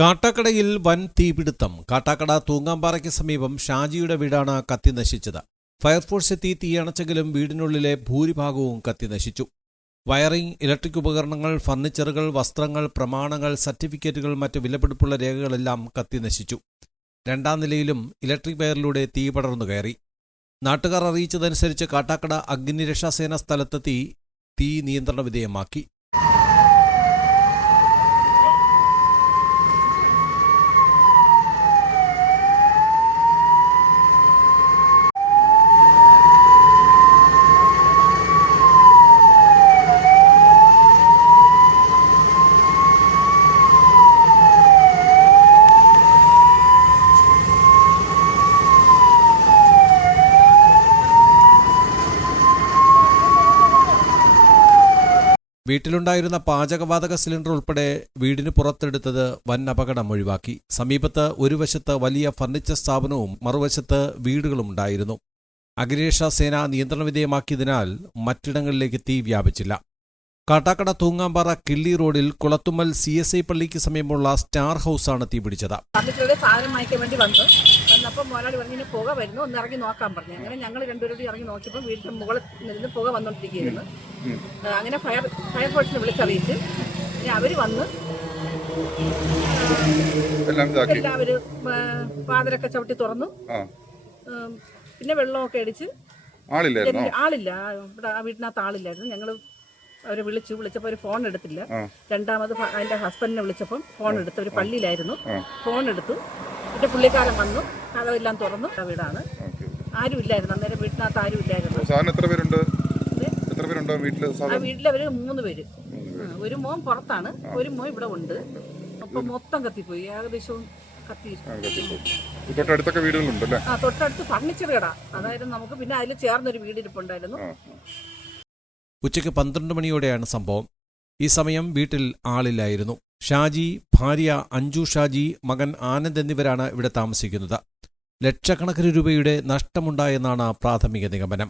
കാട്ടാക്കടയിൽ വൻ തീപിടുത്തം. കാട്ടാക്കട തൂങ്ങാമ്പാറയ്ക്ക് സമീപം ഷാജിയുടെ വീടാണ് കത്തി നശിച്ചത്. ഫയർഫോഴ്സ് എത്തി തീയണച്ചെങ്കിലും വീടിനുള്ളിലെ ഭൂരിഭാഗവും കത്തി നശിച്ചു. വയറിംഗ് ഇലക്ട്രിക് ഉപകരണങ്ങൾ ഫർണിച്ചറുകൾ വസ്ത്രങ്ങൾ പ്രമാണങ്ങൾ സർട്ടിഫിക്കറ്റുകൾ മറ്റ് വിലപിടിപ്പുള്ള രേഖകളെല്ലാം കത്തി നശിച്ചു. രണ്ടാം നിലയിലും ഇലക്ട്രിക് വയറിലൂടെ തീ പടർന്നു കയറി. നാട്ടുകാർ അറിയിച്ചതനുസരിച്ച് കാട്ടാക്കട അഗ്നിരക്ഷാസേന സ്ഥലത്തെത്തി തീ നിയന്ത്രണ വിധേയമാക്കി. വീട്ടിലുണ്ടായിരുന്ന പാചകവാതക സിലിണ്ടർ ഉൾപ്പെടെ വീടിന് പുറത്തെടുത്തത് വൻ അപകടം ഒഴിവാക്കി. സമീപത്ത് ഒരു വശത്ത് വലിയ ഫർണിച്ചർ സ്ഥാപനവും മറുവശത്ത് വീടുകളും ഉണ്ടായിരുന്നു. അഗ്നിരക്ഷാ സേന നിയന്ത്രണ വിധേയമാക്കിയതിനാൽ മറ്റിടങ്ങളിലേക്ക് തീ വ്യാപിച്ചില്ല. കാട്ടാക്കട തൂങ്ങാമ്പാറ കിള്ളി റോഡിൽ കുളത്തുമ്മൽ സി എസ് ഐ പള്ളിക്ക് സമീപമുള്ള സ്റ്റാർ ഹൗസാണ് തീപിടിച്ചത്. തീ സാധനം വാങ്ങിക്കാൻ വേണ്ടി വന്നു. വന്നപ്പോൾ മുതലാളി പറഞ്ഞു ഇങ്ങനെ പുക വരുന്നു ഒന്ന് ഇറങ്ങി നോക്കാൻ പറഞ്ഞു. അങ്ങനെ ഞങ്ങൾ രണ്ടുപേരും ഇറങ്ങി നോക്കിയപ്പോൾ വീട്ടിൽ മുകളിൽ നിന്ന് പുക വന്നുകൊണ്ടിരിക്കുകയായിരുന്നു അങ്ങനെ ഫയർ ഫയർഫോഴ്സിനെ വിളിച്ചറിയിച്ച് പിന്നെ അവർ വന്ന് എല്ലാവരും വാതിലൊക്കെ ചവിട്ടി തുറന്നു. പിന്നെ വെള്ളമൊക്കെ അടിച്ച് ആളില്ല. ആ, ഇവിടെ ആ വീട്ടിനകത്ത് ആളില്ലായിരുന്നു. ഞങ്ങൾ അവരെ വിളിച്ചു വിളിച്ചപ്പോൾ ഫോൺ എടുത്തില്ല. രണ്ടാമത് അതിന്റെ ഹസ്ബൻഡിനെ വിളിച്ചപ്പം ഫോൺ എടുത്തു ഒരു പള്ളിയിലായിരുന്നു. ഫോൺ എടുത്തു. എന്നിട്ട് പുള്ളിക്കാരൻ വന്നു. കഥവെല്ലാം തുറന്നു. ആ വീടാണ്. ആരും ഇല്ലായിരുന്നു. അന്നേരം വീട്ടിനകത്ത് ആരും ഇല്ലായിരുന്നു. എത്ര പേരുണ്ട്? എത്ര പേരുണ്ടോ വീട്ടിൽ വീട്ടിൽ അവർ മൂന്ന് പേര്. ഒരു മോൻ പുറത്താണ്. ഒരു മോൻ ഇവിടെ ഉണ്ട്. അപ്പൊ മൊത്തം കത്തിപ്പോയി. ഏകദേശവും കത്തി. ആ. തൊട്ടടുത്തൊക്കെ തൊട്ടടുത്ത് ഫർണിച്ചർ കട അതായത് നമുക്ക് പിന്നെ അതിൽ ചേർന്നൊരു വീട് ഇരിപ്പുണ്ടായിരുന്നു ആ. ഉച്ചയ്ക്ക് പന്ത്രണ്ട് മണിയോടെയാണ് സംഭവം. ഈ സമയം വീട്ടിൽ ആളില്ലായിരുന്നു. ഷാജി ഭാര്യ അഞ്ജു ഷാജി മകൻ ആനന്ദ് എന്നിവരാണ് ഇവിടെ താമസിക്കുന്നത്. ലക്ഷക്കണക്കിന് രൂപയുടെ നഷ്ടമുണ്ടായെന്നാണ് പ്രാഥമിക നിഗമനം.